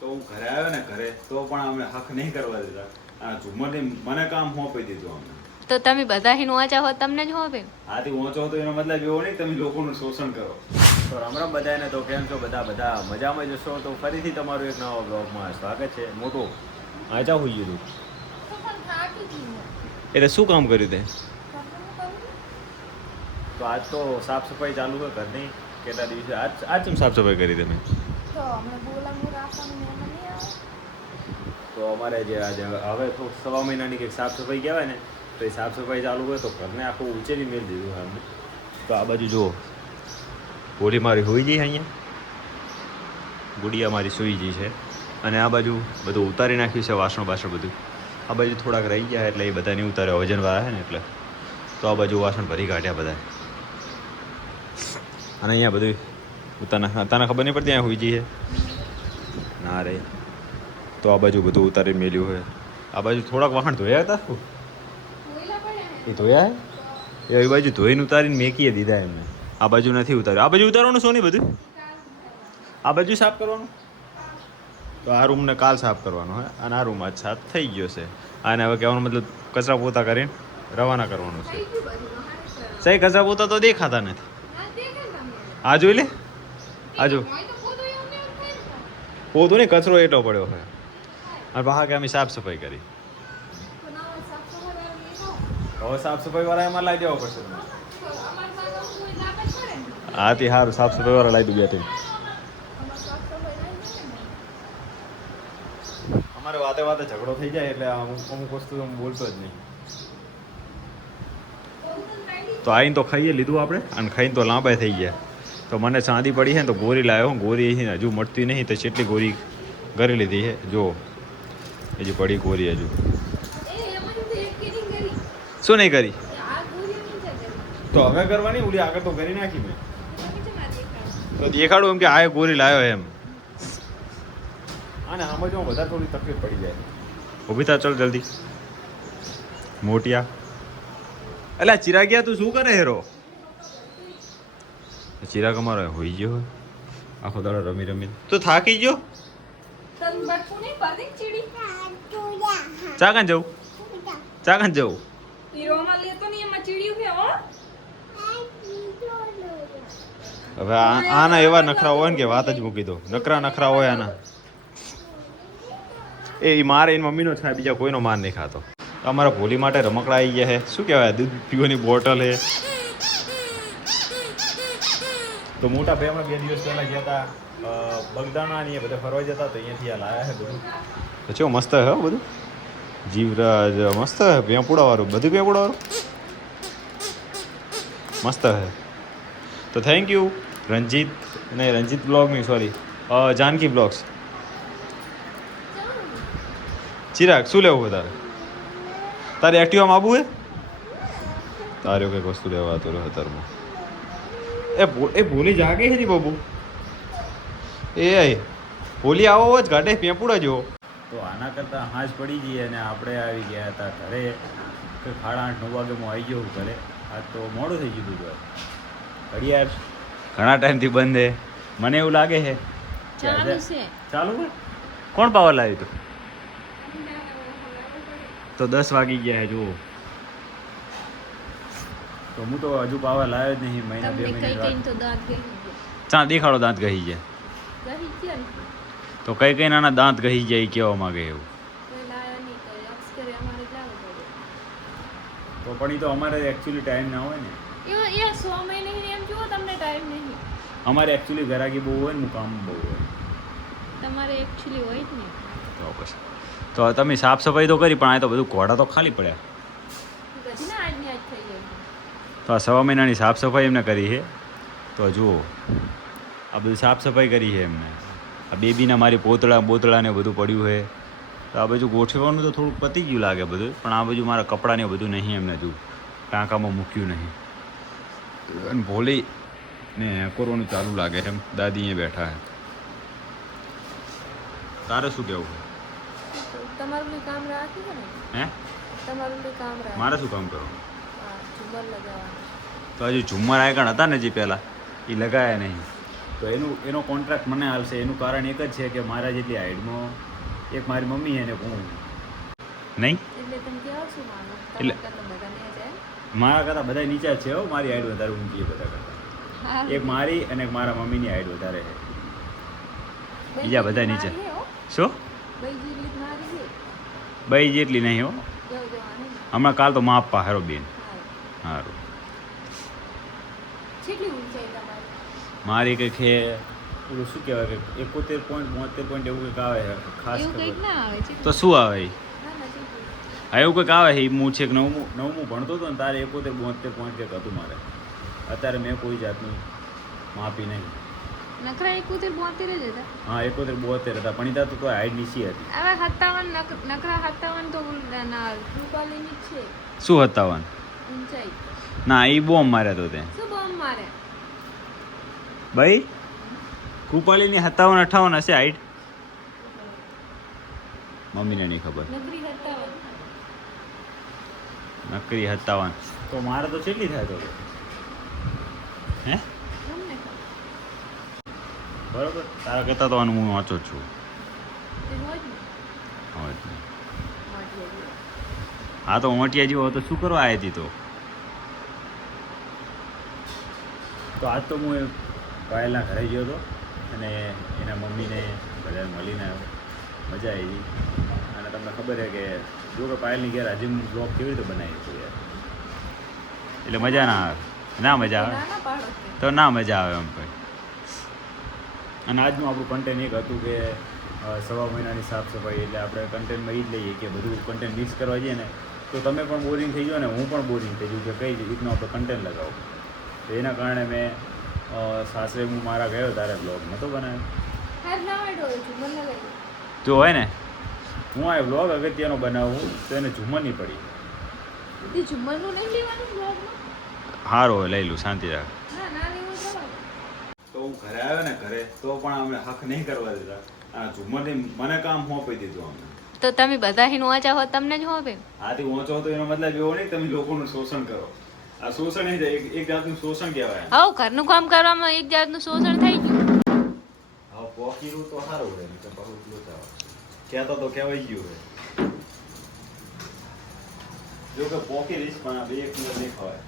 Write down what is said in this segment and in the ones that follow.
તો હું ઘરે આવ્યો ને ઘરે તો પણ અમે હક નહીં કરવા દીધા. આ ઝુમ્મરથી મને કામ સોંપી દીધું અમને. તો તમે બધા હિન વાંચા હો તમને જ હોવે આથી વાંચો તો એનો મતલબ એવો નહીં તમે લોકોનું શોષણ કરો. તો રામ રામ બધાને તો કેમ છો બધા? બધા મજામાં જશો તો ફરીથી તમારું એક નવા બ્લોગમાં સ્વાગત છે. મોટો આજા હોઈ ગયું એટલે શું કામ કર્યું તે? તો આજ તો સાફ સફાઈ ચાલુ છે ઘરની. કેટલા દિવસે? આજ આજ કેમ સાફ સફાઈ કરી તમે? તો અમારે જે આજે હવે તો સવા મહિનાની કંઈક સાફ સફાઈ કહેવાય ને તો એ સાફ સફાઈ ચાલુ હોય તો ઘરને આખું ઉચેરી મેળ દીધું અમને. તો આ બાજુ જુઓ. હોળી મારી હોઈ ગઈ છે અહીંયા. ગુડિયા મારી સૂઈ ગઈ છે. અને આ બાજુ બધું ઉતારી નાખ્યું છે વાસણ બાસણ બધું. આ બાજુ થોડાક રહી ગયા એટલે એ બધા નહીં ઉતાર્યા. વજન વાળા ને એટલે. તો આ બાજુ વાસણ ભરી કાઢ્યા બધા અને અહીંયા બધું ઉતાના તને ખબર નહીં પડતી અહીંયા હોઈ જઈએ ના રે. તો આ બાજુ બધું ઉતારી મેલ્યું હોય. આ બાજુ થોડાક વાહણ ધોયા હતા? એ ધોયા એ આવી બાજુ ધોઈને ઉતારીને મેકીએ દીધા એમને. આ બાજુ નથી ઉતાર્યું. આ બાજુ ઉતારવાનું શું નહીં બધું? આ બાજુ સાફ કરવાનું? તો આ રૂમને કાલ સાફ કરવાનો હે. અને આ રૂમ આજ સાફ થઈ ગયો છે. અને હવે કહેવાનો મતલબ કચરા પોતા કરીને રવાના કરવાનું છે. સહી કચરા પોતા તો દેખાતા નથી. આ જોઈ લે. આ જો પોતો નહીં કચરો એટલો પડ્યો હોય અને બહાર અમે સાફ સફાઈ કરી. હવે સાફ સફાઈ વાળા એમાં લાવી દેવા પડશે. તમને સારું સાફ સફાઈ વાળા લાવી દઉં બે અમારે વાતે વાતે ઝઘડો થઈ જાય એટલે અમુક અમુક વસ્તુ હું બોલતો જ નહીં. તો આઈને તો ખાઈએ લીધું આપણે. અને ખાઈને તો લાંબા થઈ ગયા. તો મને સાંદી પડી છે ને તો ગોરી લાવ્યો ગોરી હજુ મળતી નહીં તો કેટલી ગોરી કરી લીધી છે જો હજુ પડી ગોરી હજુ. શું નહીં કરી? તો હવે કરવાની ઉડી આગળ તો કરી નાખી મેં. તો દેખાડું એમ કે આ ગોરી લાવ્યો એમ. અને આમાં જો વધારે થોડી તકલીફ પડી જાય. ઊભી થા ચાલ જલ્દી. મોટિયા. અલ્યા ચિરાગિયા તું શું કરે હેરો? ચિરાગ અમારો હોઈ ગયો હોય. આખો દાડો રમી રમી તો થાકી ગયો? ચાકાન જવું? ચાકાન જવું? હવે આ- આના એવા નખરા હોય ને કે વાત જ મૂકી દો. નકરા નખરા હોય આના. એ મારે એની મમ્મીનો છે બીજા કોઈનો માર નહીં ખાતો. અમારા ભોલી માટે રમકડા આવી ગયા છે શું કહેવાય દૂધ પીવાની બોટલ છે તો મોટા ભાઈ હમણાં બે દિવસ પહેલા ગયા હતા બગદાણા ને બધા ફરવા જતા તો અહીંયાથી આ લાયા છે બધું. તો ચેવું મસ્ત હો બધું? જીવરાજ મસ્ત છે પેપુડાવાળું બધું પેપુડાવાળું મસ્ત હે તો થેન્ક યુ રંજીત નહીં રંજીત બ્લોગ નહીં સોરી જાનકી બ્લોગ્સ ચિરાગ, શું લેવું તારે? તારે એક્ટિવામાં આવવું હે તારે કંઈક વસ્તુ લેવા તો રહ્યો તારમાં એ એ ભૂલી જાગે છે ની બાબુ. એ ભૂલી આવો જ ગાડે પેપુડા જો તો આના કરતાં હાંજ પડી ગઈ અને આપણે આવી ગયા હતા ઘરે. કે સાડા આઠ નવ વાગે હું આવી ગયો ઘરે. આજ તો મોડું થઈ ગયું હતું ઘડિયાળ ઘણા ટાઈમથી બંધ છે. મને એવું લાગે છે. ચાલુ કોણ પાવર લાવ્યું તું તો દસ વાગી ગયા છે જુઓ. તો હું તો હજુ પાવા લાવ્યો જ નહીં મહિના બે મહિના કઈ તો દાંત ગઈ ગયા ચા દેખાડો દાંત કહી જાય તો કઈ કઈ નાના દાંત કહી જાય કેવા માંગે એવું? તો પણ એ તો અમારે એકચ્યુઅલી ટાઈમ ના હોય ને. એ એ સો મહિને એમ જુઓ તમને ટાઈમ નહીં. અમારે એકચ્યુઅલી ઘરાકી બહુ હોય ને હું કામ બહુ હોય. તમારે એકચ્યુઅલી હોય જ ને તો પછી. તો તમે સાફ સફાઈ તો કરી પણ આ તો બધું ઘોડા તો ખાલી પડ્યા બધી ના આજની આજ થઈ ગઈ તો આ સવા મહિનાની સાફ સફાઈ એમને કરી છે. તો જુઓ આ બધું સાફ સફાઈ કરી છે એમને. આ બેબીના મારી પોતળા બોતળા ને બધું પડ્યું છે. તો આ બાજુ ગોઠવવાનું તો થોડુંક પતી ગયું લાગે બધું પણ આ બાજુ મારા કપડાને બધું નહીં એમને જુ ટાંકામાં મૂક્યું નહીં. અને ભોલી ને કરવાનું ચાલુ લાગે છે એમ દાદી અહીંયા બેઠા છે. તારે શું કહેવું તમારું કામ રાખ્યું ને? હે? તમારું કામ મારે શું કામ કરવાનું? હા તો હજુ ઝુમ્મર આયકણ હતા ને જે પહેલાં? એ લગાયા નહીં. તો એનું એનો કોન્ટ્રાક્ટ મને આવશે એનું કારણ એક જ છે કે મારા જેટલી હાઈટમાં એક મારી મમ્મી એને હું. નહીં? એટલે મારા કરતાં બધા નીચા જ છે હો. મારી હાઈટ વધારે ઊંચી છે બધા કરતાં. એક મારી અને એક મારા મમ્મીની હાઈટ વધારે છે. બીજા બધા નીચે. શું? બઈ જેટલી નહીં હો. હમણાં કાલ તો માપવા હેરો બેન. સારું. કેટલી ઊંચાઈ તમારી? મારી કંઈક છે પેલું શું કહેવાય કે એકોતેર પોઈન્ટ બોતેર પોઈન્ટ એવું કંઈક આવે છે ખાસ એવું કંઈક ના આવે છે તો શું આવે હા એવું કંઈક આવે છે હું છેક નવમું નવમું ભણતો હતો ને તારે એકોતેર બોતેર પોઈન્ટ કંઈક હતું મારે. અત્યારે મેં કોઈ જાતનું માપી નહીં. નખરા એકોતેર બોતેર જ હતા. હા એકોતેર બોતેર હતા પણ તો કોઈ હાઈટ નીચી હતી. હવે સત્તાવન નખરા સત્તાવન તો ના રૂપાલીની છે. શું સત્તાવન? ના એ બોમ્બ માર્યા તો તે. મારે? ભાઈ કૃપાલીની સત્તાવન અઠાવન હશે હાઈટ મમ્મીને નહીં ખબર. નકરી સત્તાવન. તો મારે તો કેટલી થાય તો? હે? બરોબર. તારા કરતાં તો આનું હું વાંચો જ છું તે હોય જ ને હવે જ નહીં. મોટી હતી. હા તો મોટિયા જેવો તો શું કરવા આવી હતી તો? તો આજ તો હું પાયલના ઘરે ગયો હતો અને એના મમ્મીને બધા મળીને આવ્યો. મજા આવી અને તમને ખબર છે કે જો કે પાયલની ઘેર હજી હું બ્લોગ કેવી રીતે બનાવી છું યાર. એટલે મજા ના આવે. ના મજા આવે. તો. ના મજા આવે એમ કોઈ. અને આજનું આપણું કન્ટેન્ટ એક હતું કે સવા મહિનાની સાફ સફાઈ એટલે આપણે કન્ટેન્ટમાં એ જ લઈએ કે બધું કન્ટેન્ટ મિક્સ કરવા જઈએ ને તો તમે પણ બોરિંગ થઈ ગયો ને હું પણ બોરિંગ થઈ ગયું કે કઈ રીતનો આપણે કન્ટેન્ટ લગાવો. તો એના કારણે મેં સાસરે હું મારા ગયો તારે બ્લોગ નહોતો બનાવ્યો. જો હોય ને? હું આ બ્લોગ અગત્યનો બનાવું તો એને ઝુમર નહીં પડી. તે ઝુમ્મરનું નહીં લેવાનું બ્લોગમાં સારું હોય લઈ લઉં શાંતિ રાખ. ના ના લેવું જવા તો હું ઘરે આવ્યો ને ઘરે તો પણ અમે હક નહીં કરવા દીધા. આ ઝુમરની મને કામ સોંપી દીધું અમને. તો તમે બધા હિન વાંચા હો તમને જ હોવે આથી ઊંચો તો એનો મતલબ એવો નહીં તમે લોકોનું શોષણ કરો. આ શોષણ એ એક એક જાતનું શોષણ કહેવાય. હા ઘરનું કામ કરવામાં એક જાતનું શોષણ થઈ ગયું. હવે પોકીરું તો સારું હોય તો બહુ જોતા કહેતો તો કહેવાય ગયું હોય. જો કે પોકી રીસ પણ આ બે એક મિનિટ નહીં ખવાય.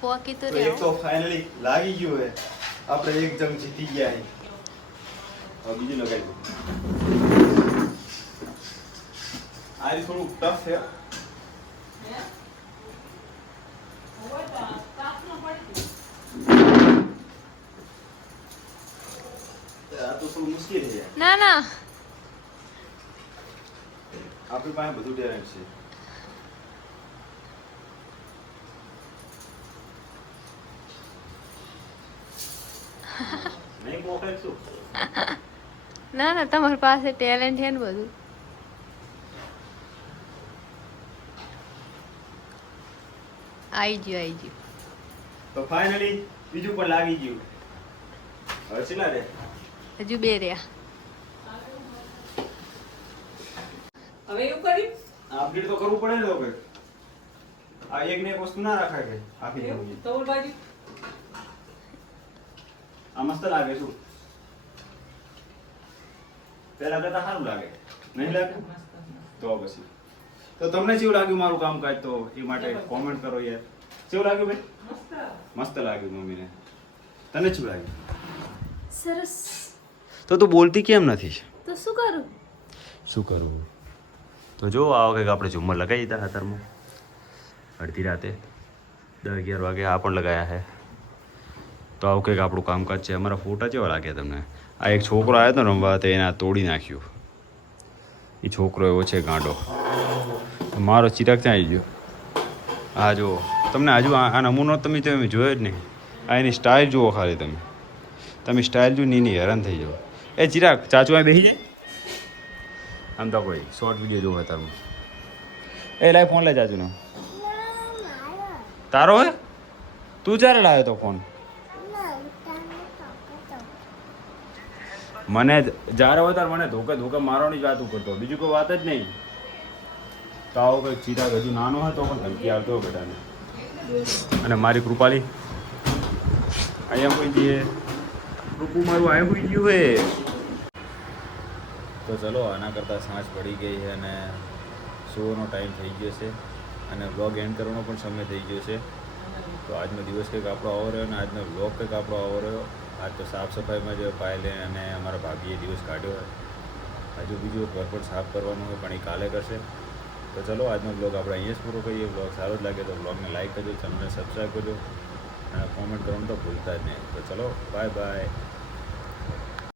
પોકી તો એક તો ફાઇનલી લાગી ગયું હે આપણે એક જંગ જીતી ગયા હી. બીજું લગાવી દઉં. આ રીત થોડું ટફ છે. આ તો થોડું મુશ્કેલ છે યાર. ના ના. આપણી પાસે બધું ટેલેન્ટ છે. નહીં પોકાય શું ના ના તમારી પાસે ટેલેન્ટ છે ને બધું. આવી ગયું આવી ગયું. તો ફાઇનલી બીજું પણ લાગી ગયું. હવે છેલ્લા રે હજુ બે રહ્યા. હવે એવું કરી અપડેટ તો કરવું પડે ને હવે. આ એક ને એક વસ્તુ ના રાખાય કે આપી દેવું. તો બાજુ. આ મસ્ત લાગે શું? પેલા કરતા સારું લાગે. નહીં લાગે? તો પછી. તો તમને કેવું લાગ્યું મારું કામકાજ? તો એ માટે કોમેન્ટ કરો યાર. કેવું લાગ્યું ભાઈ મસ્ત મસ્ત લાગ્યું મમ્મીને. તને શું લાગ્યું? સરસ. તો તું બોલતી કેમ નથી? તો શું કરું? શું કરું? તો જો આ વખતે આપણે ઝુમ્મર લગાવી દીધા ખાતરમાં અડધી રાતે. દસ અગિયાર વાગે આ પણ લગાયા છે. તો આવું કંઈક આપણું કામકાજ છે. અમારા ફોટા કેવા લાગ્યા તમને? આ એક છોકરો આવ્યો હતો રમવા, તો એના તોડી નાખ્યું. એ છોકરો એવો છે ગાંડો. મારો ચિરાગ ત્યાં આવી ગયો? હા જુઓ, તમને હજુ આ નમૂનો તમે તમે જોયો જ નહીં. આ એની સ્ટાઇલ જુઓ ખાલી તમે. તમે સ્ટાઇલ જો નહીં હેરાન થઈ જાઓ. એ ચિરાગ, ચાચુ આ બેસી જાય? આમ તો કોઈ શોર્ટ વીડિયો જોવા તારું. એ લાય ફોન લે ચાચુનો. તારો હે? તું જ્યારે લાવ્યો તો ફોન મને જ્યારે હોય ત્યારે મને ધોકે ધોકે મારવાની જ વાત કરતો. બીજું કોઈ વાત જ નહીં. તો આવો કંઈક ચિરાગ હજુ નાનો હતો, પણ ધમકી આવતો બેટાને. અને મારી કૃપાલી, અહીંયા કોઈ જઈએ રૂપુ મારું આવ્યું હોઈ ગયું હે. તો ચલો, આના કરતાં સાંજ પડી ગઈ છે અને સુવાનો ટાઈમ થઈ ગયો છે અને બ્લોગ એન્ડ કરવાનો પણ સમય થઈ ગયો છે. તો આજનો દિવસ કંઈક આપણો આવો રહ્યો અને આજનો બ્લોગ કંઈક આપણો આવો રહ્યો. આજ તો સાફ સફાઈમાં જે પાયલે અને અમારા ભાભીએ દિવસ કાઢ્યો હોય. હજુ બીજું ઘર પણ સાફ કરવાનું હોય, પણ એ કાલે કરશે. તો ચલો, આજનો બ્લોગ આપણે અહીંયા જ પૂરો કરીએ. બ્લોગ સારો જ લાગે તો બ્લોગને લાઈક કરજો ચેનલને સબસ્ક્રાઈબ કરજો. અને કોમેન્ટ કરવાનું તો ભૂલતા જ નહીં. તો ચલો બાય બાય